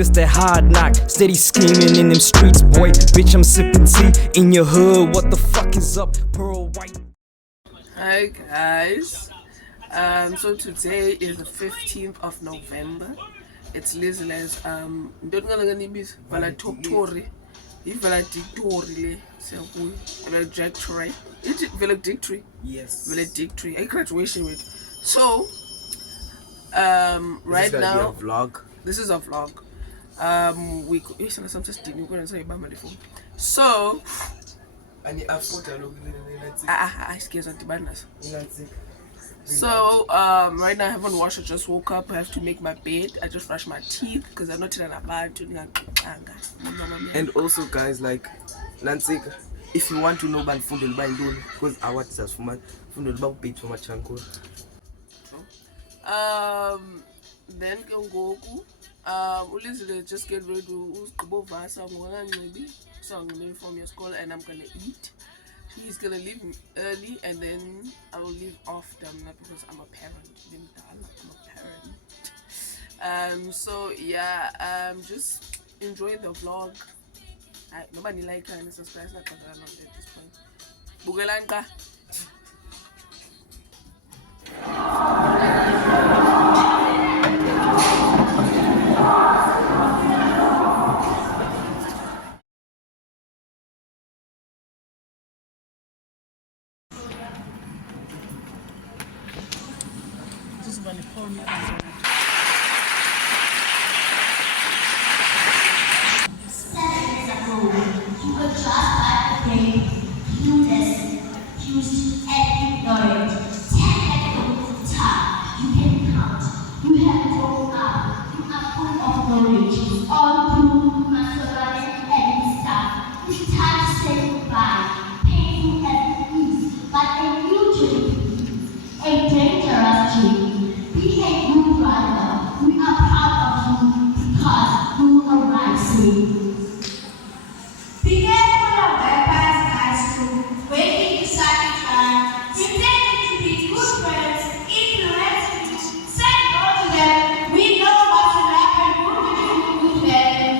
this that hard knock, steady scheming in them streets, boy. Bitch, I'm sipping tea in your hood. What the fuck is up, pearl white? Hi guys. So today is the 15th of November. It's Lizla's valedictory. Valedictory. Valedictory. Valedictory. Yes. Valedictory. A graduation week. So right now vlog. This is a vlog. So right now I haven't washed. I just woke up. I have to make my bed. I just brushed my teeth because I'm not in a bad. And also guys, like Nancy, if you want to know about Fundel Bandul, because our teachers for my Fundel about page for my channel. Then Goku. Ulizile just get ready to go Vasa maybe. So I'm gonna inform your school and I'm gonna eat. He's gonna leave early and then I will leave after because I'm a parent. I'm a parent. So yeah, just enjoy the vlog. Nobody like and subscribe because I'm not at this point. Bugalanka. You were just like the brave, clueless, used and ignorant. 10 echoes tough. You can count. You have grown up. You are full of knowledge. All through Masoran and stuff. It's time to say goodbye. Painful as it is, but a new dream. A dangerous dream. Be a good brother. We are proud of you because you are rising. Be careful of weapons at school. When you decide to try, pretending to be good friends, influencing you, say no to them. We know what will happen when you do with them.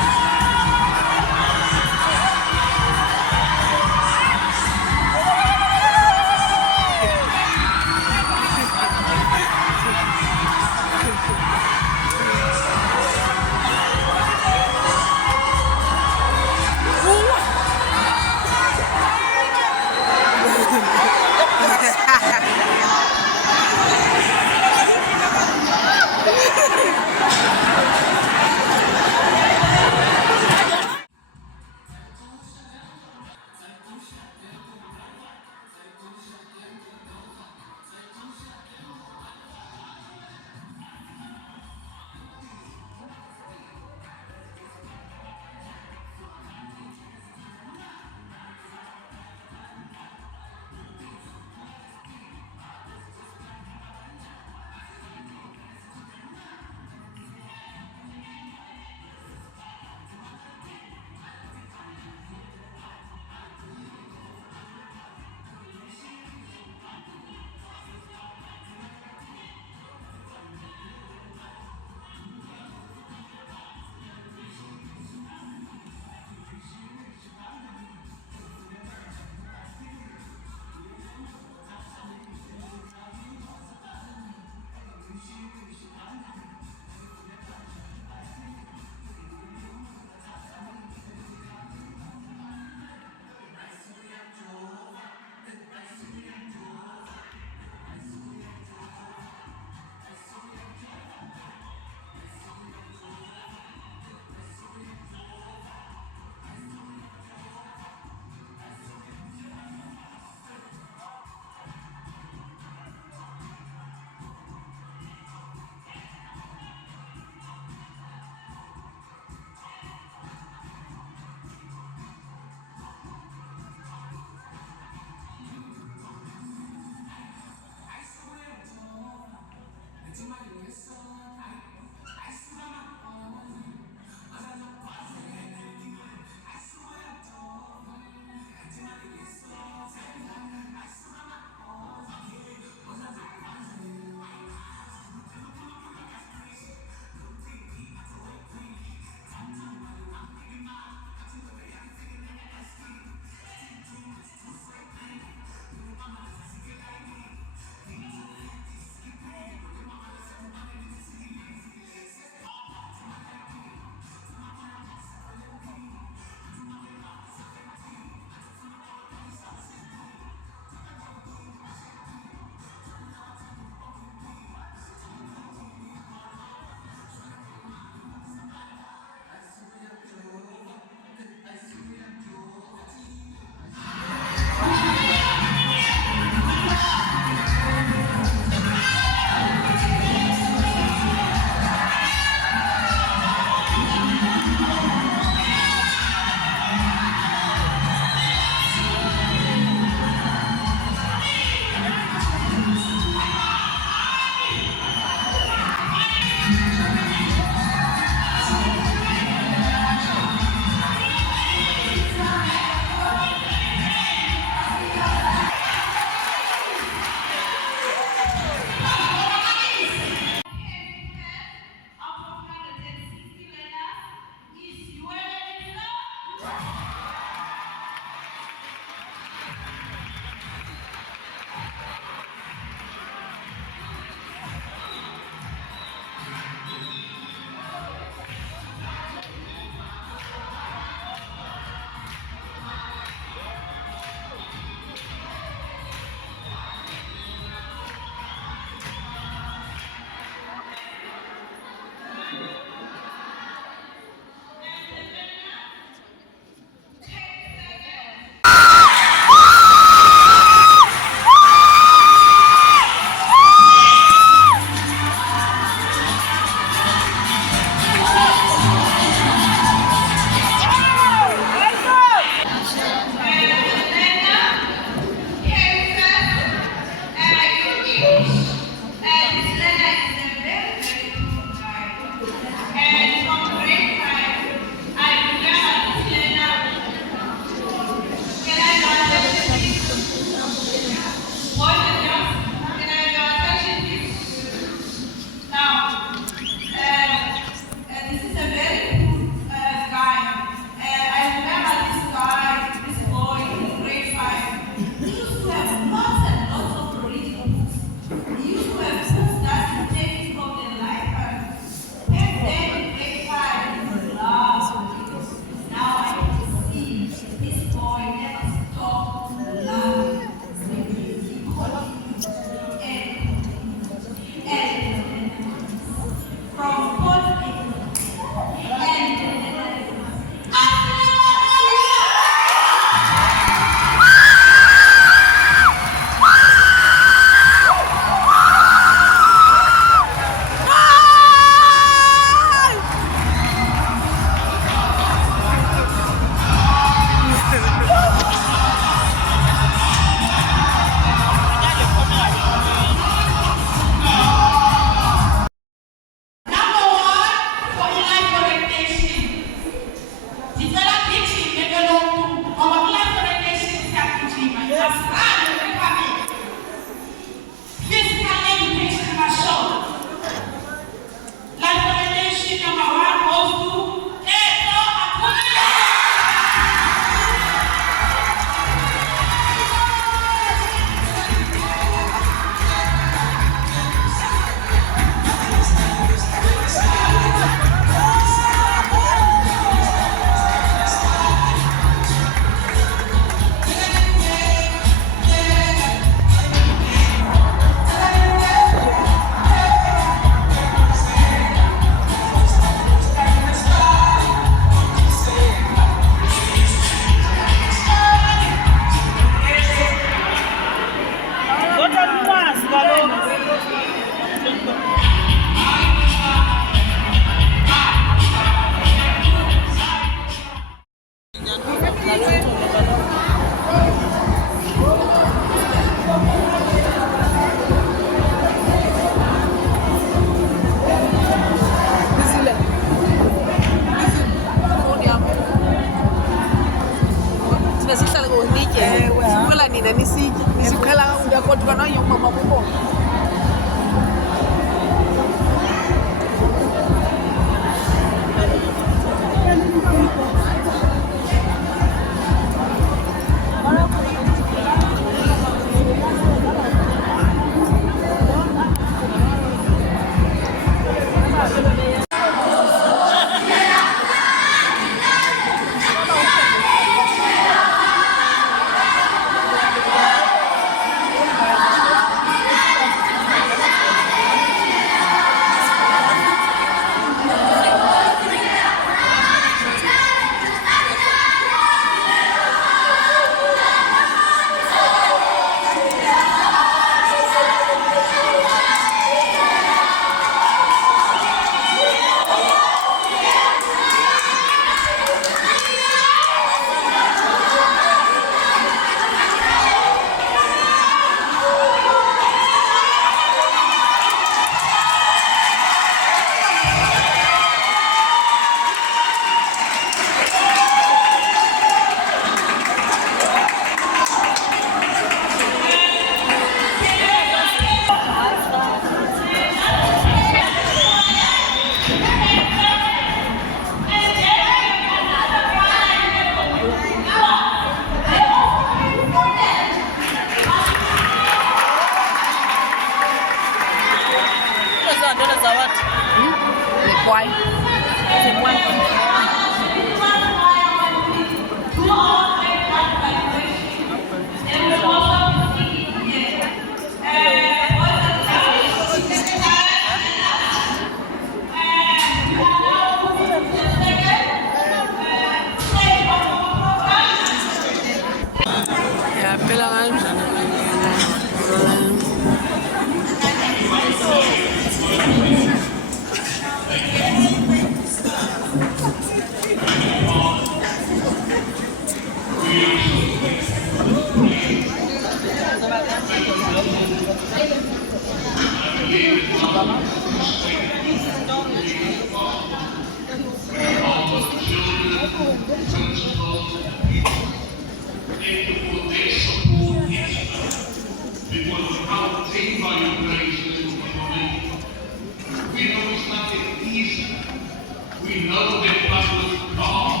We know that with God,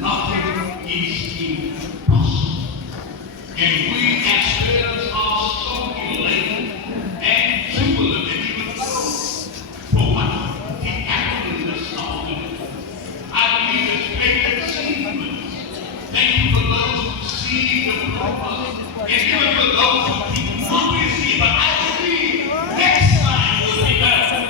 nothing is impossible. And we as parents are so elated and jubilant and even for what the activities are doing. I believe it's great achievements. Thank you for those who see the purpose and even for those who want to see. But I believe next time will be better.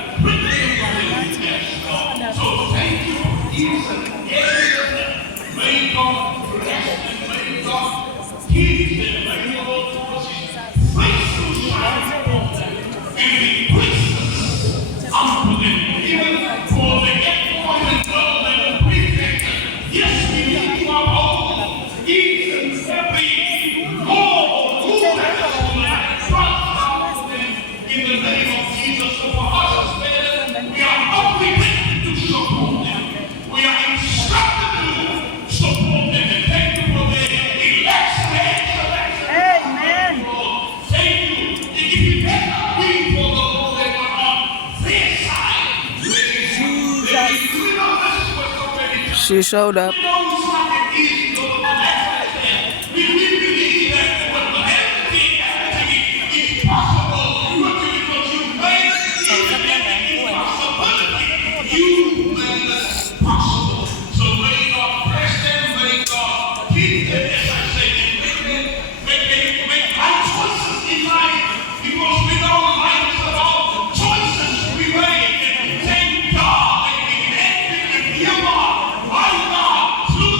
So thank you for each and every day. May God bless and may God keep them. May God place them shine on them and be gracious unto them. Even for the employment of them, we thank you. Yes, we need you our own. Each and every Lord who has us trust in the name of Jesus. So for us as men, we are obligated to support them. We are instructed to support them and thank you for their election and selection. Amen. Thank you. If you cannot be for the Lord that were on their side, we know this was already. She showed up. We know it's not an easy go to the next step. We believe that when everything is possible, because you made it impossibility, you made it possible. So may God bless them, may God keep them, as I say, and make right choices in life, because we know life is about choices we make, and thank God that we can enter and hear God, my God, through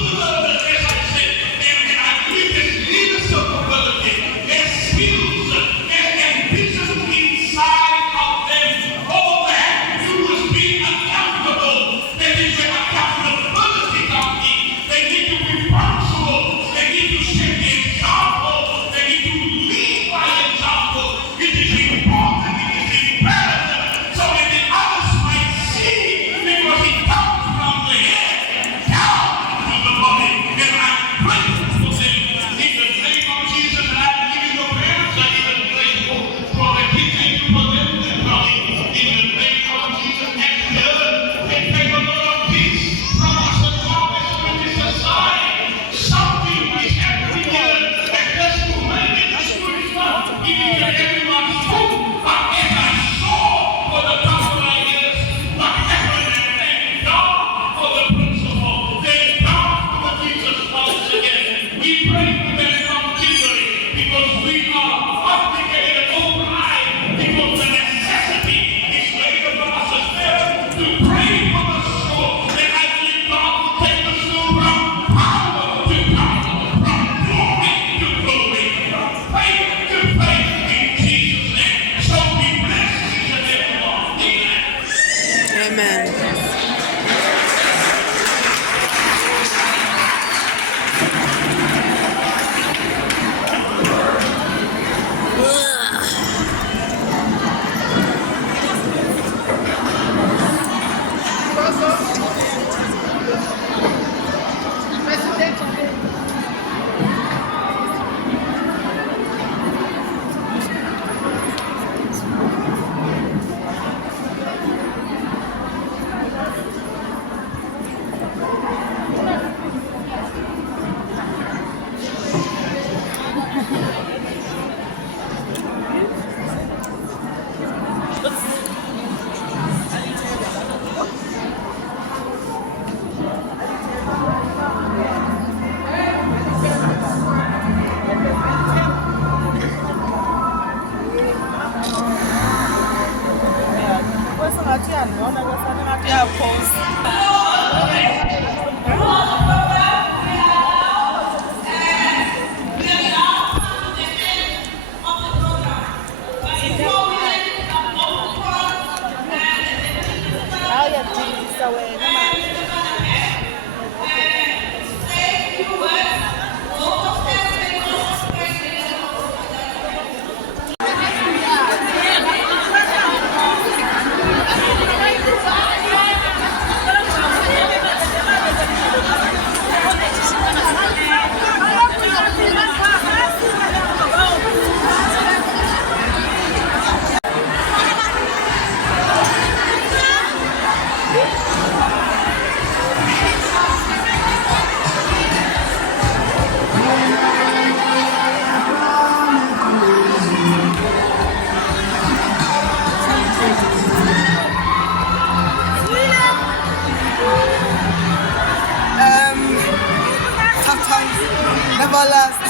Never last.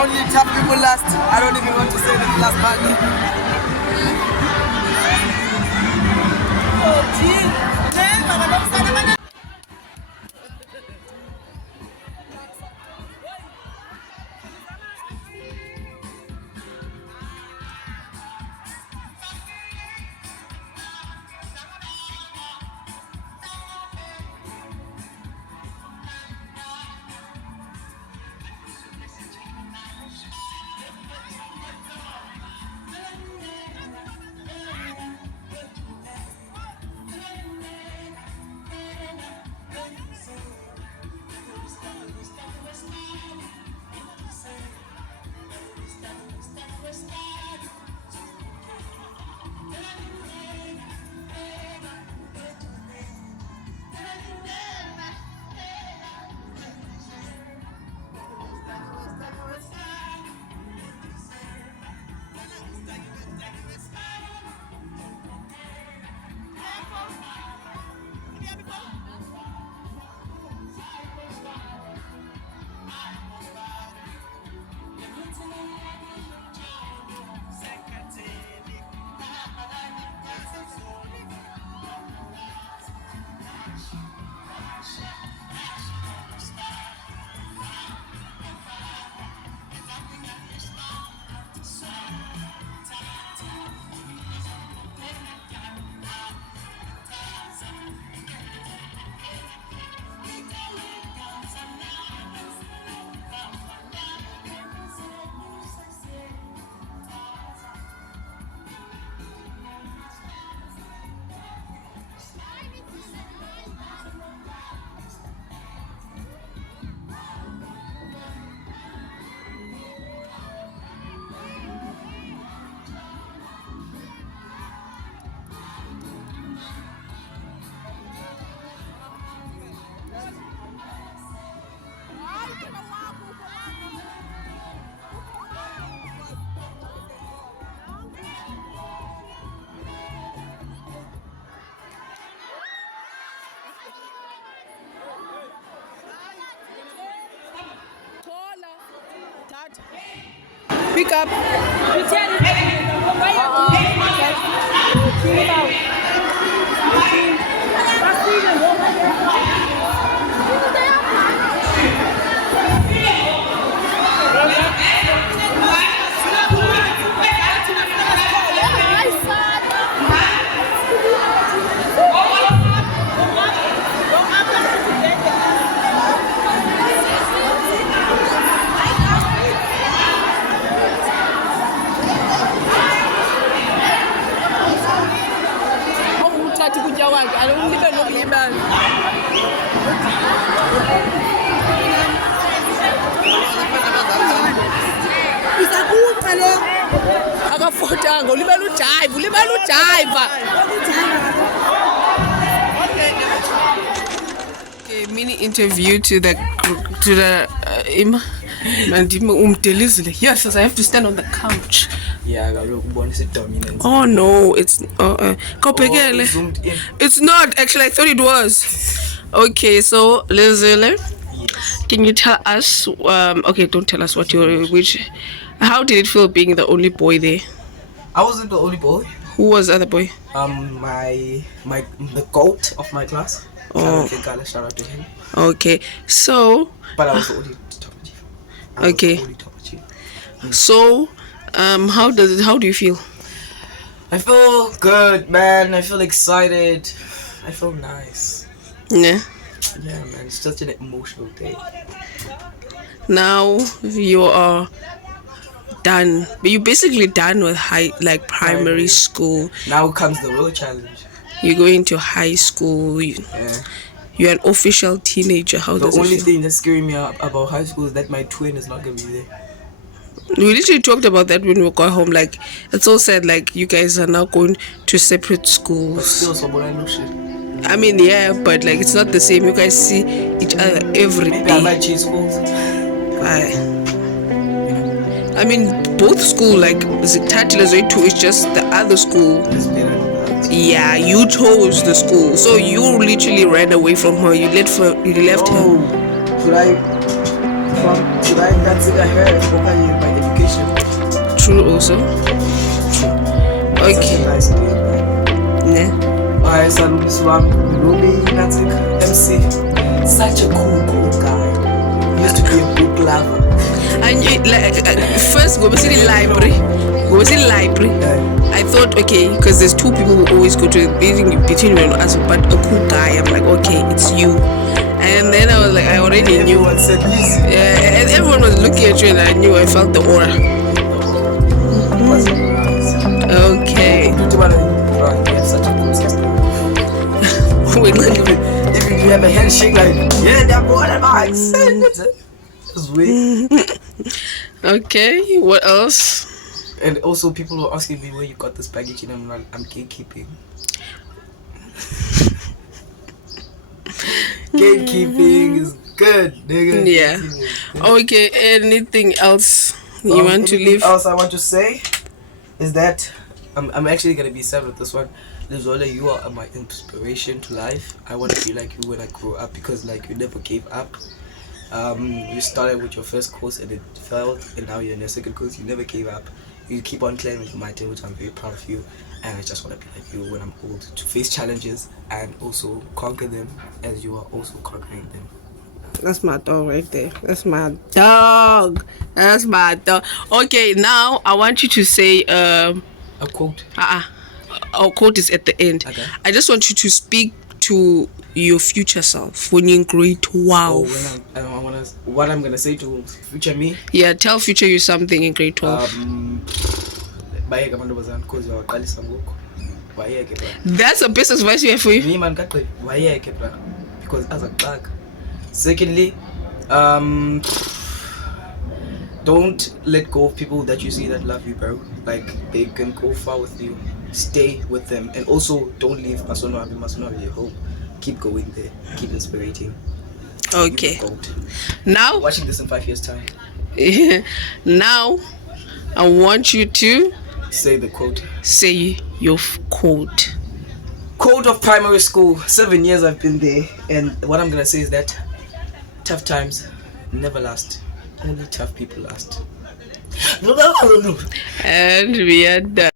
Only tough people last. I don't even want to say the last badly. Pick up. akafotanga ulibela ujive okay, mini interview to the Ima umdelizile. Yes, I have to stand on the couch. Yeah, it's dominant. Oh no, it's Zoomed in. it's not actually. I thought it was. Okay, so Lizelle, can you tell us? Okay, don't tell us what you're. How did it feel being the only boy there? I wasn't the only boy. Who was the other boy? The goat of my class. Oh. Shout out to him. Okay, so. But I was the only top achieve. Okay. So, how do you feel? I feel good, man. I feel excited. I feel nice. Yeah. Yeah, man. It's such an emotional day. Now you are done. But you're basically done with primary school. Now comes the real challenge. You're going to high school. Yeah. You're an official teenager. How does it feel? The only thing that's scaring me about high school is that my twin is not gonna be there. We literally talked about that when we got home. Like, it's all said, like, you guys are now going to separate schools. But still, so I know shit. I mean, yeah, but like, it's not the same. You guys see each other every day. Maybe I might change schools. I mean, both school, like, Ziktatila Zoe2 is just the other school. Yeah, you chose the school. So you literally ran away from her. You left her. Should I? from. So that's it I heard for my education. True also. Such a Okay. nice day. Yeah. Alright, salute Swam, Ruby, Natik, MC. Such a cool guy. Used to be a book lover. And first go to the library. I thought, okay, because there's two people who always go to between me and us, but a cool guy. I'm like, okay, it's you. And then I was like, I already knew. Everyone said yes. Yeah, and everyone was looking at you, and I knew. I felt the aura. Okay. You have such a cool sister. Wait, look. Even you have a handshake like, yeah, that boy, that Max. It's weird. Okay, what else? And also, people were asking me where you got this package, and I'm like, I'm gatekeeping. Gatekeeping is good, nigga. Yeah. Okay, anything else you want to leave? Else I want to say is that I'm actually gonna be sad with this one. Lizola, you are my inspiration to life. I want to be like you when I grow up because like you never gave up. You started with your first course and it failed, and now you're in your second course. You never gave up. You keep on claiming your mighty, which I'm very proud of you. And I just want to be like you when I'm old, to face challenges and also conquer them as you are also conquering them. That's my dog right there. That's my dog. Okay, now I want you to say A quote. our quote is at the end. Okay. I just want you to speak to your future self when you're in grade 12. What I'm gonna say to future me. Yeah, tell future you something in grade 12. Bayeka mantombazana because uyaqalisa ngoku. Bayeke bra. That's the best advice we have for you. Me man kaqe bayeke bra because azaxaka. Secondly, don't let go of people that you see that love you, bro. Like they can go far with you. Stay with them, and also don't leave Masonwabi home. Keep going there. Keep inspiring. Okay. Now, Watching this in 5 years' time. now, I want you to Say the quote. say your quote. Quote of primary school. 7 years I've been there, and what I'm gonna say is that tough times never last. Only tough people last. And we are done.